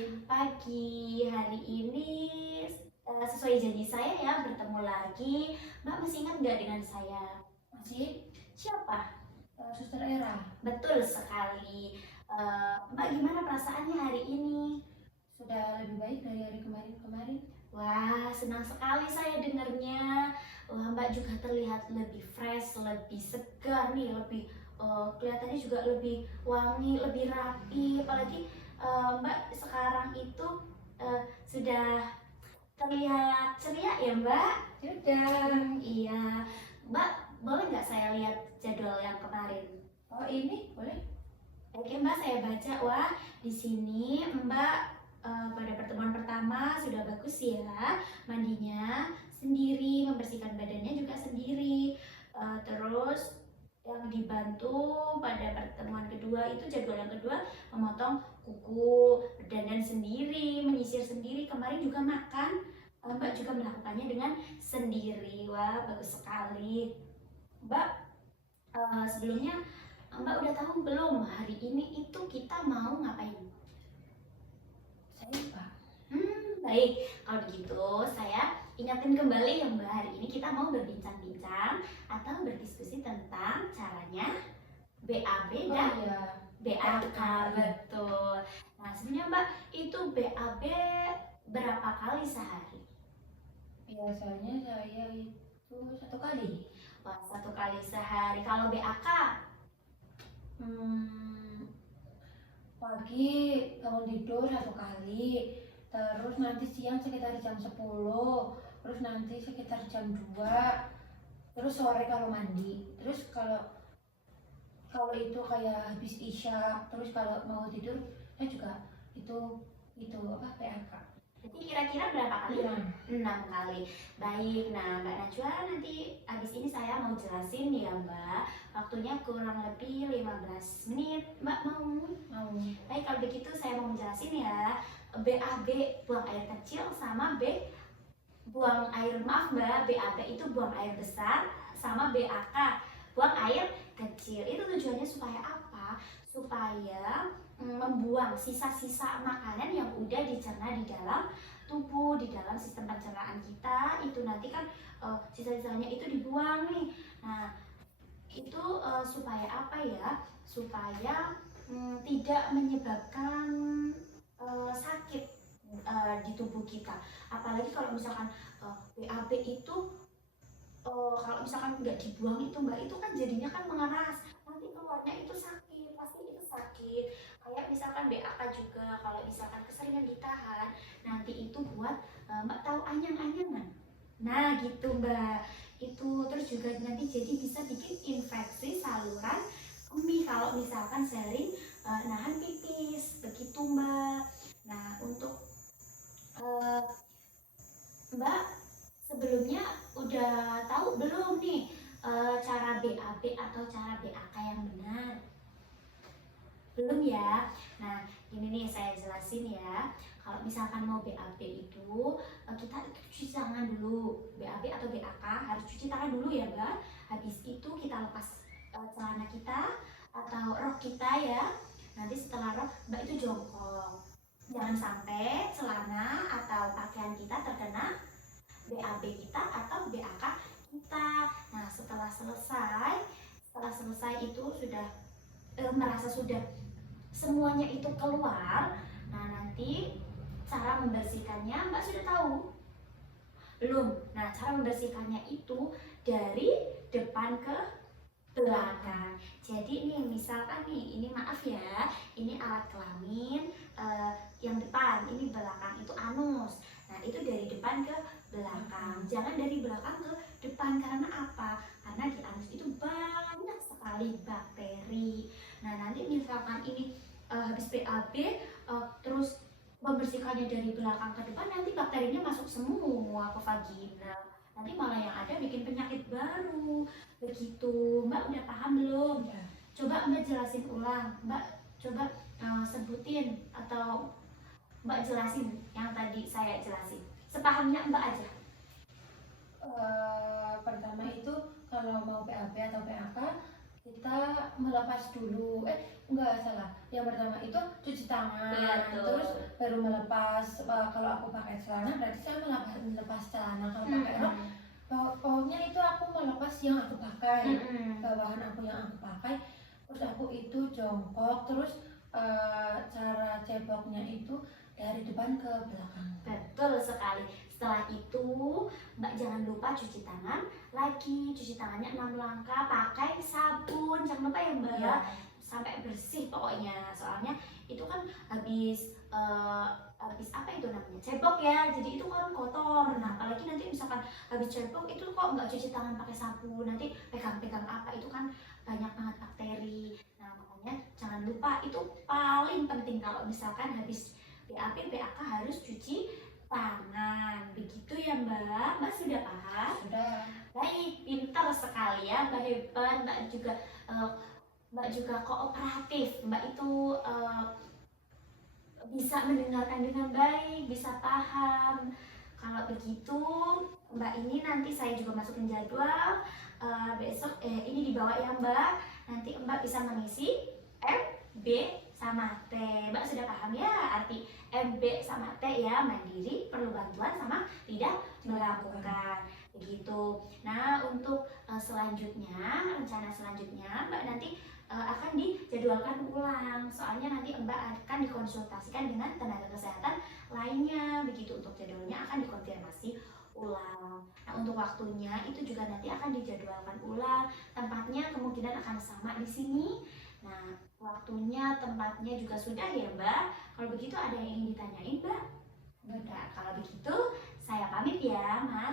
Pagi. Hari ini sesuai janji saya ya bertemu lagi. Mbak masih ingat nggak dengan saya? Masih, Siapa? Suster Era. Betul sekali. Mbak gimana perasaannya hari ini? Sudah lebih baik dari hari kemarin-kemarin. Wah, senang sekali saya dengarnya. Wah, Mbak juga terlihat lebih fresh, lebih segar nih, lebih kelihatannya juga lebih wangi, lebih rapi. Apalagi Mbak sekarang itu sudah terlihat ceria ya Mbak? Sudah. Iya. Mbak, boleh nggak saya lihat jadwal yang kemarin? Oh ini boleh? Oke Mbak, saya baca. Wah, di sini Mbak pada pertemuan pertama sudah bagus ya. Mandinya sendiri, membersihkan badannya juga sendiri. Terus yang dibantu pada pertemuan kedua itu jadwal yang kedua memotong kuku, berdandan sendiri, menyisir sendiri. Kemarin juga makan, Mbak juga melakukannya dengan sendiri. Wah, bagus sekali. Mbak, sebelumnya Mbak udah tahu belum hari ini itu kita mau ngapain? Saya lupa. Baik. Kalau begitu saya ingatin kembali ya Mbak, hari ini kita mau berbincang-bincang atau berdiskusi tentang caranya BAB Oh dan iya, BAK. Betul. Nah, sebenarnya Mbak itu BAB berapa kali sehari? biasanya saya itu 1 kali. Wah, 1 kali sehari. Kalau BAK? Hmm, Pagi bangun tidur 1 kali, terus nanti siang sekitar jam 10, terus nanti sekitar jam 2, terus sore kalau mandi. Terus kalau kalau itu kayak habis isya, terus kalau mau tidur saya juga itu apa PAK. Berarti kira-kira berapa kali? Iya. 6 kali. Baik, nah Mbak Najwa nanti habis ini saya mau jelasin ya Mbak. Waktunya kurang lebih 15 menit. Mbak mau? Mau. Baik, kalau begitu saya mau menjelasin ya. BAB buang air kecil sama buang air, maaf Mbak, BAB itu buang air besar sama BAK buang air kecil. Itu tujuannya supaya apa? Supaya membuang sisa-sisa makanan yang udah dicerna di dalam tubuh, di dalam sistem pencernaan kita. Itu nanti kan sisa-sisanya itu dibuang nih. Nah, itu supaya apa ya? Supaya tidak menyebabkan sakit di tubuh kita. Apalagi kalau misalkan BAB itu kalau misalkan nggak dibuang itu Mbak, itu kan jadinya kan mengeras, nanti keluarnya itu sakit, pasti itu sakit. Kayak misalkan BAK juga, kalau misalkan keseringan ditahan, nanti itu buat Mbak tahu anyang-anyangan. Nah gitu Mbak, itu terus juga nanti jadi bisa bikin infeksi saluran kemih kalau misalkan sering nahan pipis, begitu Mbak. Nah untuk eh, Mbak sebelumnya udah tahu belum nih cara BAB atau cara BAK yang benar? Belum ya? Nah, ini nih saya jelasin ya. Kalau misalkan mau BAB itu kita cuci tangan dulu. BAB atau BAK harus cuci tangan dulu ya, Mbak. Habis itu kita lepas celana kita atau rok kita ya. Nanti setelah rok, Mbak itu jongkok. Jangan sampai celana atau pakaian kita terkena BAB kita atau BAK kita. Nah, setelah selesai itu sudah merasa sudah semuanya itu keluar. Nah, nanti cara membersihkannya Mbak sudah tahu? Belum. Nah, cara membersihkannya itu dari depan ke belakang. Jadi nih misalkan nih, ini maaf ya, ini alat kelamin yang depan, ini belakang itu anus. Nah, itu dari depan ke belakang. Jangan dari belakang ke depan, karena apa? Karena di anus itu banyak sekali bakteri. Nah, nanti misalkan ini habis BAB terus membersihkannya dari belakang ke depan, nanti bakterinya masuk semua ke vagina. Nanti malah yang ada bikin penyakit baru. Begitu. Mbak udah paham belum? Ya. Coba Mbak jelasin ulang. Mbak coba sebutin atau Mbak jelasin yang tadi saya jelasin. Sepahamnya Mbak aja. Pertama itu kalau mau PAP atau PAK kita melepas dulu, enggak salah, yang pertama itu cuci tangan, Betul. terus baru melepas. Kalau aku pakai celana berarti saya melepas celana, kalau pakai rok pokoknya itu aku melepas yang aku pakai, bawahan aku yang aku pakai. Terus aku itu jongkok, terus cara ceboknya itu dari depan ke belakang. Betul sekali. Setelah itu, Mbak jangan lupa cuci tangan lagi. Cuci tangannya 6 langkah, pakai sabun. Jangan lupa ya Mbak, Iya. sampai bersih pokoknya. Soalnya itu kan habis apa itu namanya? Cebok ya. Jadi itu kan kotor. Nah, apalagi nanti misalkan habis cebok itu kok nggak cuci tangan pakai sabun, nanti pegang-pegang apa itu kan banyak banget bakteri. Nah, makanya jangan lupa itu paling penting kalau misalkan habis BAB, BAK harus cuci tangan. Begitu ya Mbak? Mbak sudah paham? Sudah. Baik, pintar sekali ya Mbak, hebat. Mbak juga kooperatif. Mbak itu bisa mendengarkan dengan baik, bisa paham. Kalau begitu Mbak, ini nanti saya juga masukin jadwal. Besok ini dibawa ya Mbak. Nanti Mbak bisa mengisi M, B, sama T. Mbak sudah paham ya arti MB sama T ya? Mandiri, perlu bantuan, sama tidak melakukan. Begitu. Nah, untuk selanjutnya, rencana selanjutnya Mbak nanti akan dijadwalkan ulang. Soalnya nanti Mbak akan dikonsultasikan dengan tenaga kesehatan lainnya. Begitu, untuk jadwalnya akan dikonfirmasi ulang. Nah, untuk waktunya itu juga nanti akan dijadwalkan ulang. Tempatnya kemungkinan akan sama di sini. Nah, waktunya, tempatnya juga sudah ya Mbak. Kalau begitu ada yang ingin ditanyain Mbak? Enggak. Kalau begitu saya pamit ya, Mas.